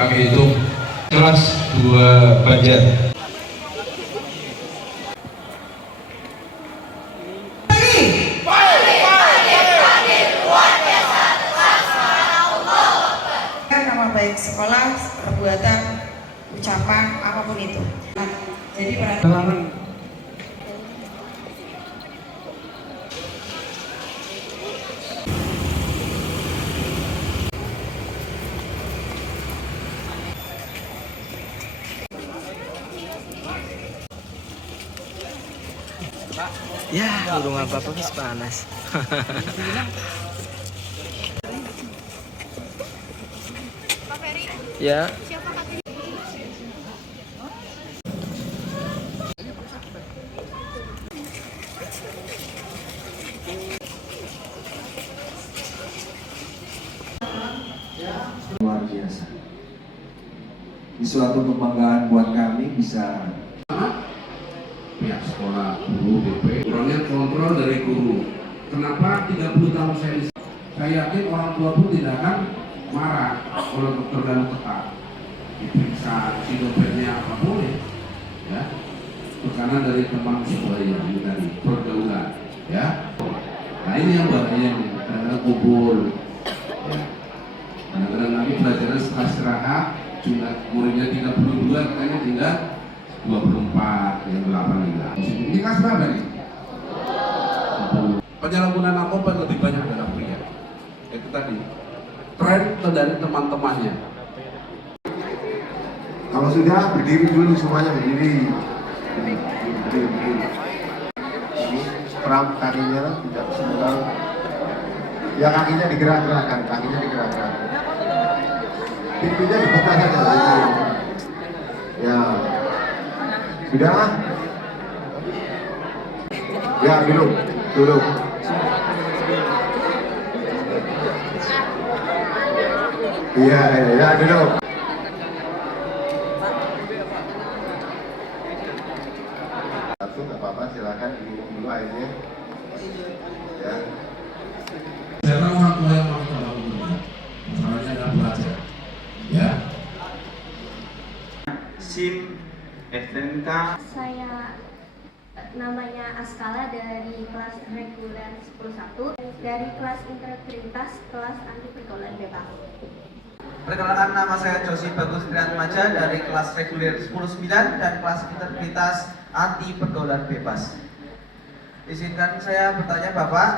Kami hitung kelas 2 Banjar. Nama baik sekolah, perbuatan, ucapan, apapun itu. Jadi perhatian. Ya, burung apa-apa bis panas. Ya. Luar biasa. Ini suatu kebanggaan buat kami bisa pihak sekolah, guru, BP, kurangnya kontrol dari guru. Kenapa 30 tahun saya yakin orang tua pun tidak akan marah kalau terlalu ketat. Diperiksa sidopetnya apa boleh, ya. Tekanan dari teman sebaya ini tadi pergaulan, ya. Nah ini yang bahaya nih, kadang-kadang kubur, ya. Kadang-kadang nanti pelajaran setelah istirahat, jumlah muridnya 32, katanya tinggal 24, yang 8 hilang. Ini kelas berapa nih? Penyalahgunaan narkoba lebih banyak adalah pria. Itu tadi tren dari teman-temannya. kalau sudah berdiri dulu semuanya berdiri. Kram kakinya tidak sebentar. Ya kakinya digerak-gerakkan, pintunya dibuka saja. Ya. Sudah? Ya, duduk. Iya, duduk. Satu, nggak apa-apa, silakan diminum dulu airnya. Ya. Karena orang tua yang mau tahu masalahnya adalah belajar, ya. SIM STNK. Saya namanya Askala dari kelas reguler 10.1 dari kelas integritas kelas anti pergaulan bebas. Perkenalkan, nama saya Josi Bagus Triatmaja dari kelas reguler 10.9 dan kelas integritas anti pergaulan bebas. Izinkan saya bertanya Bapak,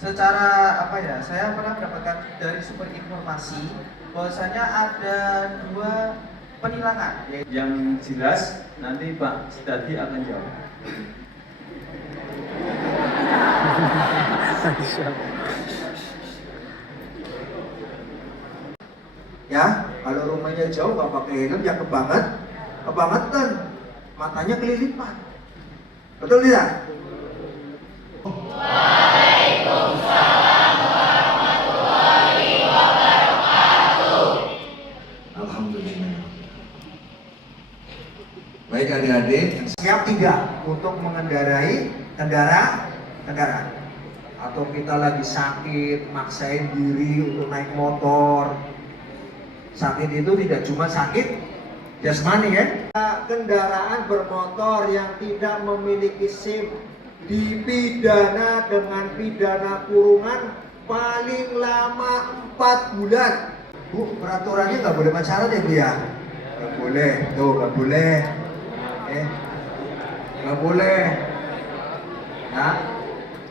secara saya pernah mendapatkan dari sumber informasi bahwasanya ada 2 penilangan. Yang jelas nanti Pak Stadi akan jawab. Ya, kalau rumahnya jauh nggak pakai helm ya kebangetan, matanya kelilipan. Betul tidak? Waalaikumsalam warahmatullahi wabarakatuh. Alhamdulillah. Baik adik-adik, siap tidak untuk mengendarai kendaraan? Atau kita lagi sakit, maksain diri untuk naik motor. Sakit itu tidak cuma sakit jasmani kan? Kendaraan bermotor yang tidak memiliki SIM dipidana dengan pidana kurungan paling lama 4 bulan. Bu, peraturannya nggak boleh pacaran ya Bu ya? Nggak boleh, tuh nggak boleh. Nggak boleh. Nah,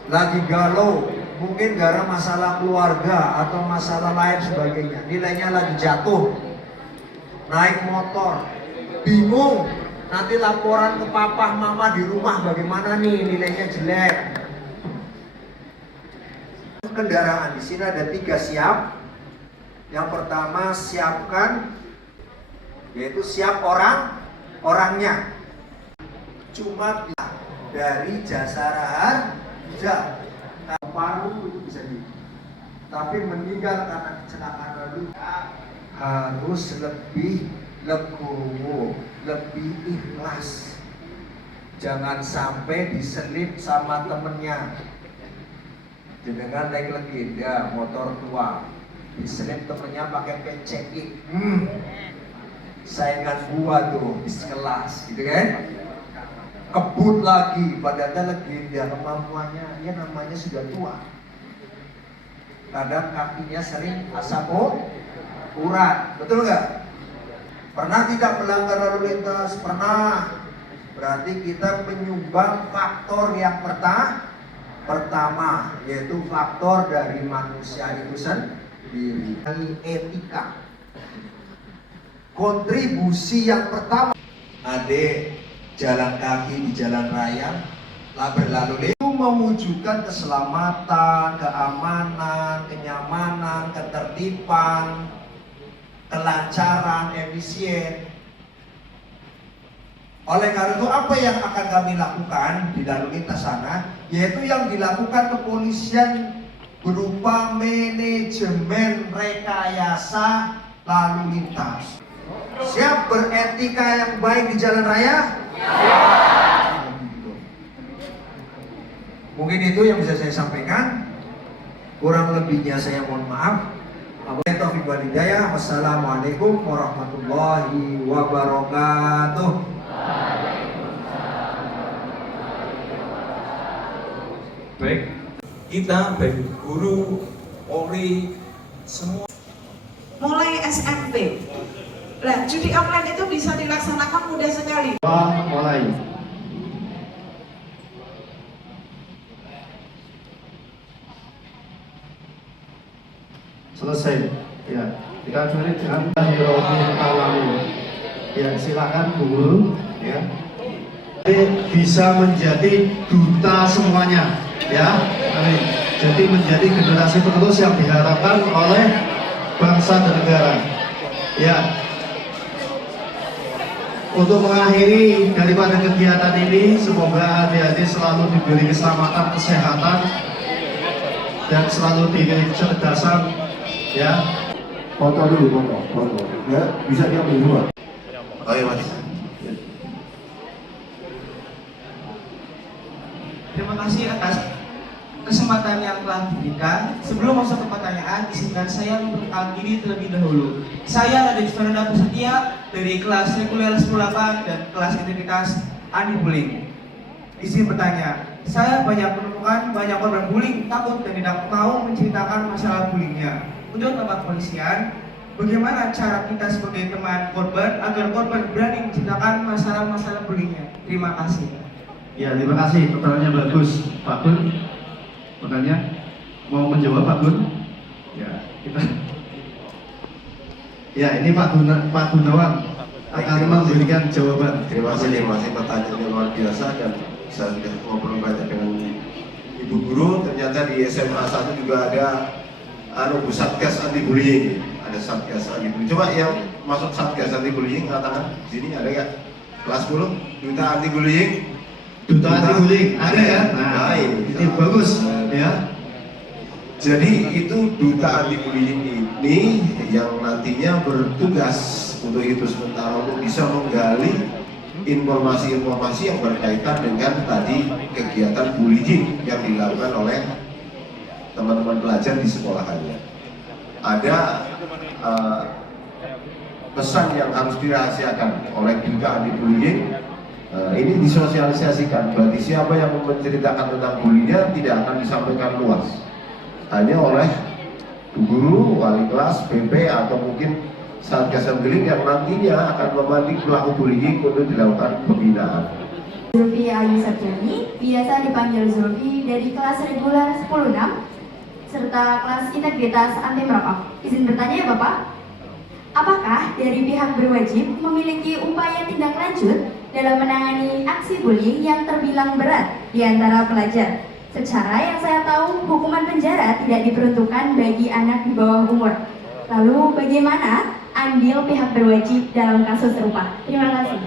lagi galau, mungkin gara masalah keluarga atau masalah lain sebagainya, nilainya lagi jatuh, naik motor, bingung, nanti laporan ke papa mama di rumah bagaimana nih, nilainya jelek. Kendaraan di sini ada 3 siap. Yang pertama siapkan, yaitu siap orangnya. Cuma dari jasa raharja. Paru itu bisa tapi meninggal karena kecelakaan lalu harus lebih legowo, lebih ikhlas. Jangan sampai diselip sama temennya. Jenengan naik legenda motor tua, diselip temennya pakai PCI. Saingan gua tuh di sekelas, gitu kan? Kebut lagi, padahal legenda kemampuannya, ya namanya sudah tua. Kadang kakinya sering asap urat, betul nggak? Pernah tidak melanggar lalu lintas? Pernah. Berarti kita menyumbang faktor yang pertama, yaitu faktor dari manusia itu sendiri, etika. Kontribusi yang pertama, adik jalan kaki di jalan raya, berlalu lintas itu mewujudkan keselamatan, keamanan, kenyamanan, ketertiban, kelancaran, efisien. Oleh karena itu apa yang akan kami lakukan di lalu lintas sana, yaitu yang dilakukan kepolisian berupa manajemen rekayasa lalu lintas. Siap beretika yang baik di jalan raya? Mungkin itu yang bisa saya sampaikan. Kurang lebihnya saya mohon maaf. Wassalamualaikum warahmatullahi wabarakatuh. Baik, kita baik guru, Polri, semua Mulai SMP. Nah, judi online itu bisa dilaksanakan mudah sekali. Mulai. Selesai. Ya, kita akhiri dengan Alamin. Ya, silakan Bu Guru. Ya. Bisa menjadi duta semuanya. Ya, amin. Jadi menjadi generasi penerus yang diharapkan oleh bangsa dan negara. Ya. Untuk mengakhiri daripada kegiatan ini, semoga adik-adik selalu diberi keselamatan, kesehatan, dan selalu diberi kecerdasan. Ya, Foto dulu, foto. Ya, bisa diambil dua. oh iya Mas. Terima kasih atas kesempatan yang telah diberikan. Sebelum masuk ke pertanyaan, izinkan saya memperkenalkan diri terlebih dahulu. Saya Radit Fernanda Pusetia dari kelas reguler 108 dan kelas integritas anti-bullying. Izin bertanya, saya banyak menemukan banyak korban bullying takut dan tidak mau menceritakan masalah bullyingnya. Untuk Bapak Kepolisian, bagaimana cara kita sebagai teman korban agar korban berani menceritakan masalah-masalah bullyingnya? Terima kasih. Ya, terima kasih. Pertanyaannya bagus, Pak Gun. Pertanyaan mau menjawab Pak Gun? Ya, kita. Ya, ini Pak Gunawan akan memberikan jawaban. Terima kasih pertanyaannya luar biasa dan saya sudah ngobrol banyak dengan Ibu Guru. Ternyata di SMA 1 juga ada Satgas anti bullying. Ada Satgas anti bullying. Coba yang masuk Satgas anti bullying angkat tangan. Di sini ada ya? Kelas 10 duta anti bullying. Duta anti bullying ada ya? Nah, ini bagus ya. Jadi itu duta anti bullying ini yang nantinya bertugas untuk itu sementara untuk bisa menggali informasi-informasi yang berkaitan dengan tadi kegiatan bullying yang dilakukan oleh teman-teman pelajar di sekolahannya. Ada pesan yang harus dirahasiakan oleh duta anti bullying. Ini disosialisasikan bagi siapa yang menceritakan tentang bullyingnya tidak akan disampaikan luas, hanya oleh guru, wali kelas, BP atau mungkin Satgas bullying yang nantinya akan membantu pelaku bullying untuk dilakukan pembinaan. Zulfi Ayu Sarjani, biasa dipanggil Zulfi, dari kelas reguler 10-6 serta kelas integritas anti merokok. Izin bertanya ya Bapak, apakah dari pihak berwajib memiliki upaya tindak lanjut dalam menangani aksi bullying yang terbilang berat di antara pelajar? Secara yang saya tahu, hukuman penjara tidak diperuntukkan bagi anak di bawah umur. Lalu bagaimana andil pihak berwajib dalam kasus serupa? Terima kasih.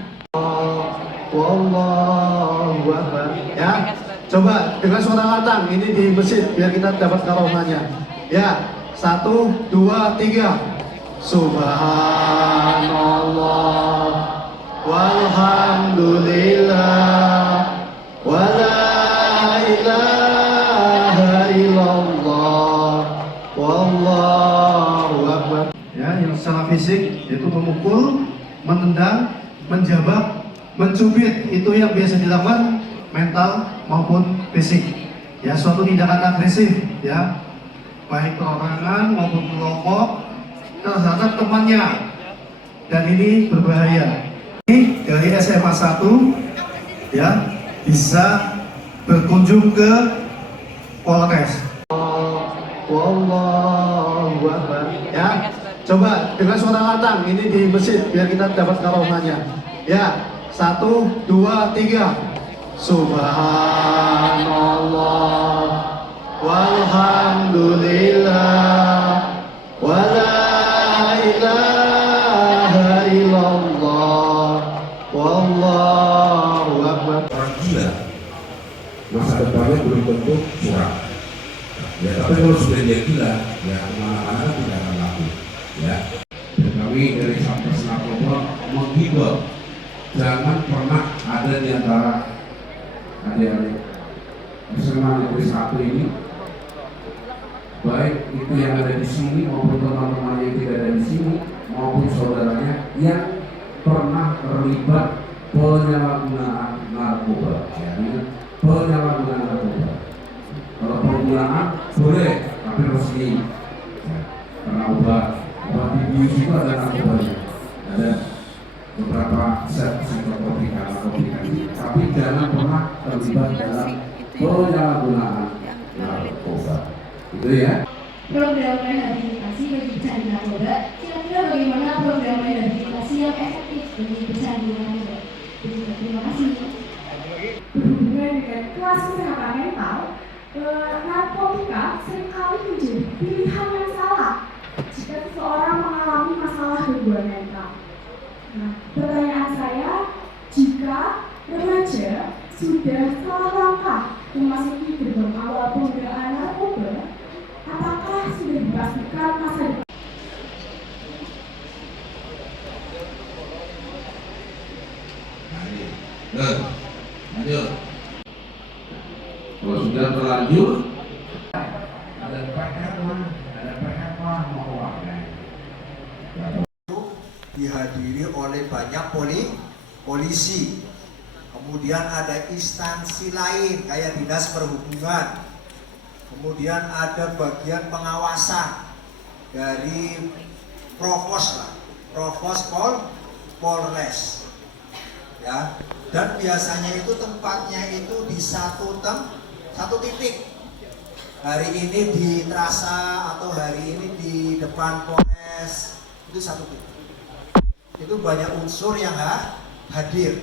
Wallahu Akbar. Ya, coba dengan suara lantang ini di masjid biar kita dapat karomahnya. Ya, 1, 2, 3. Subhanallah walhamdulillah wala ilaha illallah wallahu ya, yang secara fisik yaitu memukul, menendang, menjabak, mencubit, itu yang biasa dilakukan mental maupun fisik. Ya, suatu tindakan agresif, ya, baik perorangan maupun kelompok terhadap temannya, dan ini berbahaya. Ini dari SMA 1, ya, bisa berkunjung ke Polres. Wallahu Akbar. Ya, coba dengan suara lantang ini di masjid biar kita dapat karomahnya. Ya, 1, 2, 3. Subhanallah walhamdulillah wala ilaha illallah wallahu akbar. Orang gila masa depannya belum tentu suram. Ya, tapi kalau sudah dia gila, ya kemana-mana tidak akan laku. Ya, dan kami dari Satgas Narkoba menghimbau jangan pernah ada di antara adik-adik SMA Negeri 1 ini, baik itu yang ada di sini maupun teman-teman yang tidak ada di sini maupun saudaranya yang pernah terlibat penyalahgunaan narkoba. Ya, penyalahgunaan narkoba. Kalau penggunaan boleh, tapi resmi. Ya, karena obat bius itu ada narkobanya, ada beberapa set psikotropika, tapi jangan pernah terlibat dalam penyalahgunaan narkoba. Itu ya. Program rehabilitasi bagi pecandu narkoba, kira-kira bagaimana program rehabilitasi yang efektif bagi pecandu narkoba? Terima kasih. Berhubungan dengan kelas kesehatan mental, narkotika seringkali menjadi pilihan yang salah jika seseorang mengalami masalah gangguan mental. Nah, pertanyaan saya, jika remaja sudah salah langkah memasuki gerbang awal penggunaan narkoba, apakah sudah dipastikan masa depan? Lanjut. Kalau sudah terlanjur, ada PR mau uangnya. Dihadiri oleh banyak polisi. Kemudian ada instansi lain kayak dinas perhubungan. Kemudian ada bagian pengawasan dari provos Polres. Ya, dan biasanya itu tempatnya itu di satu titik. Hari ini di Trasa atau hari ini di depan Polres, itu satu titik. Itu banyak unsur yang hadir.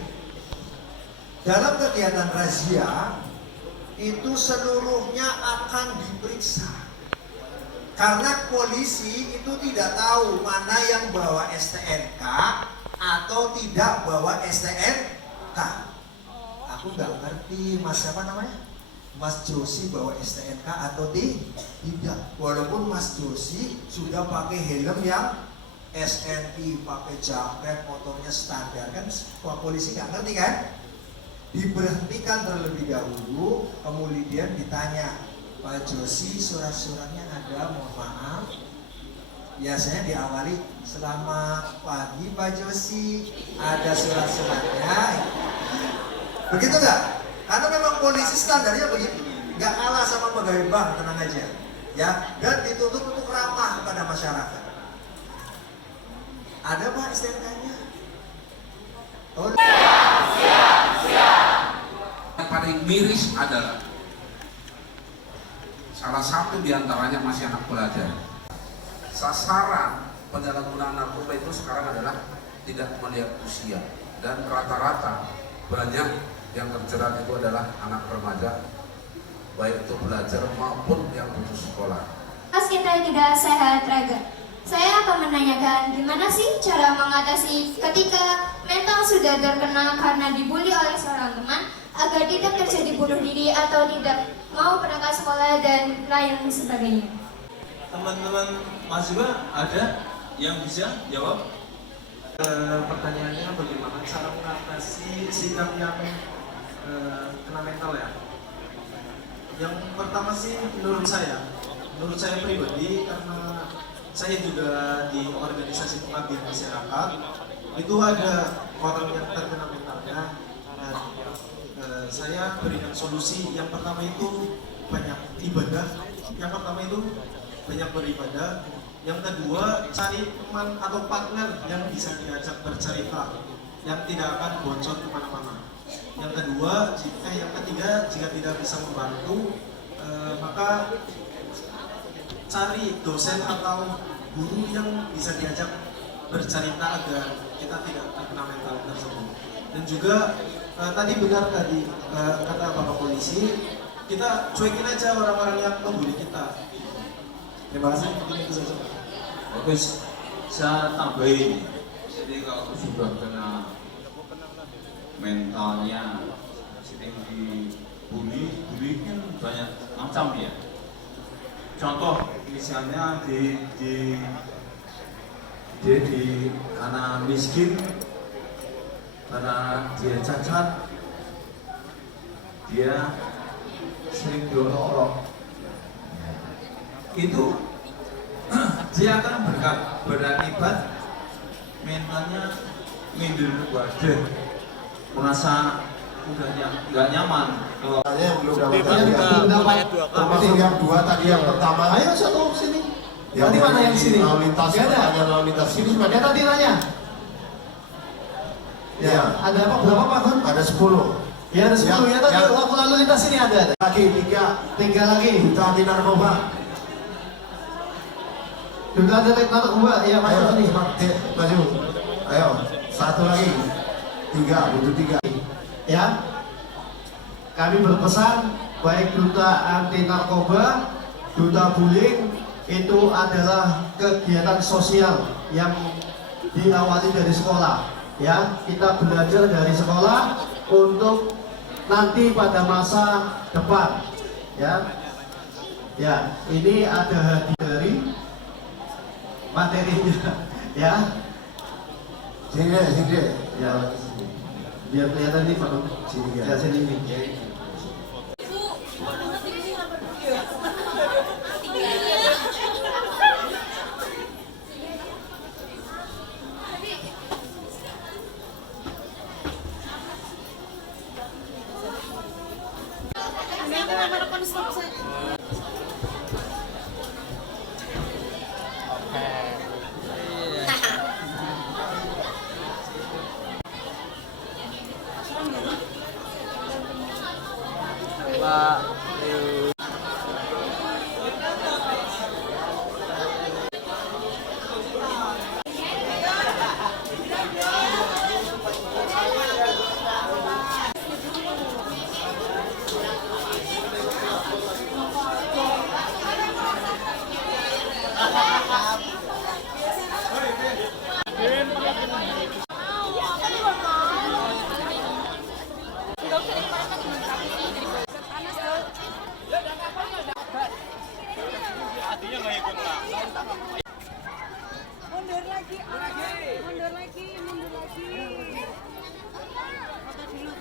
Dalam kegiatan razia itu seluruhnya akan diperiksa. Karena polisi itu tidak tahu mana yang bawa STNK atau tidak bawa STNK. Aku nggak ngerti Mas siapa namanya? Mas Josi bawa STNK atau tidak. Walaupun Mas Josi sudah pakai helm yang SNI, pakai jaket, motornya standar, kan semua polisi nggak ngerti kan? Diberhentikan terlebih dahulu, kemudian ditanya, Pak Josi surat-suratnya ada, mohon maaf. Biasanya diawali, selamat pagi Pak Josi, ada surat-suratnya. Begitu nggak? Karena memang polisi standarnya begitu, nggak kalah sama pegawai bank, tenang aja. Ya, dan dituntut untuk ramah kepada masyarakat. Ada Pak STNK-nya? Oh, yang paling miris adalah salah satu diantaranya masih anak pelajar. Sasaran penyalahgunaan narkoba itu sekarang adalah tidak melihat usia, dan rata-rata banyak yang terjerat itu adalah anak remaja, baik itu belajar maupun yang putus sekolah. Pas kita tidak sehat raga, saya akan menanyakan gimana sih cara mengatasi ketika mental sudah terkena karena dibully oleh seorang teman agar tidak terjadi bunuh diri atau tidak mau berangkat sekolah dan lain sebagainya. Teman-teman mahasiswa ada yang bisa jawab? Pertanyaannya bagaimana cara mengatasi sikap yang kena mental ya? Yang pertama sih menurut saya pribadi, karena saya juga di organisasi pengabdian masyarakat, itu ada orang yang terkena mentalnya, dan saya berikan solusi. Yang pertama itu banyak ibadah, banyak beribadah. Yang kedua, cari teman atau partner yang bisa diajak bercerita, yang tidak akan bocor kemana-mana. Yang ketiga, jika tidak bisa membantu, maka cari dosen atau guru yang bisa diajak bercerita agar kita tidak terkena mental tersebut. Dan juga tadi benar kata Bapak Polisi, kita cuekin aja orang-orang yang membuli kita. Terima kasih, mungkin itu saja. Oke, saya tambahin. Jadi kalau sudah kena mentalnya, sering dibully kan banyak macam ya. Contoh misalnya dia karena miskin, karena dia cacat, dia sering diolok-olok. Itu dia akan berakibat mentalnya minder wadah, merasa udah nggak nyaman. Kalau yang belum dapat termasuk yang dua tadi, yang pertama. Ayo satu sini. Ya, tadi mana yang sini? Lalu lintas. Ada lalu lintas sini. Ya tadi nanya. Ya. Ada apa? Berapa Pak Gun? Ada 10. Ya ada 10. Ya tadi lalu lintas sini ada. Lagi 3 lagi. Duta anti narkoba. Duta anti narkoba. Ya masuk sini. Maju. Ayo. 1 lagi. 3, butuh 3. Ya. Kami berpesan baik duta anti narkoba, duta bullying itu adalah kegiatan sosial yang diawali dari sekolah. Ya, kita belajar dari sekolah untuk nanti pada masa depan. Ya, ini ada hadiah dari materinya. Ya, sini. Ya, biar kelihatan nih Pak. Sini ya. Sini ini. Mundur lagi. Foto dulu.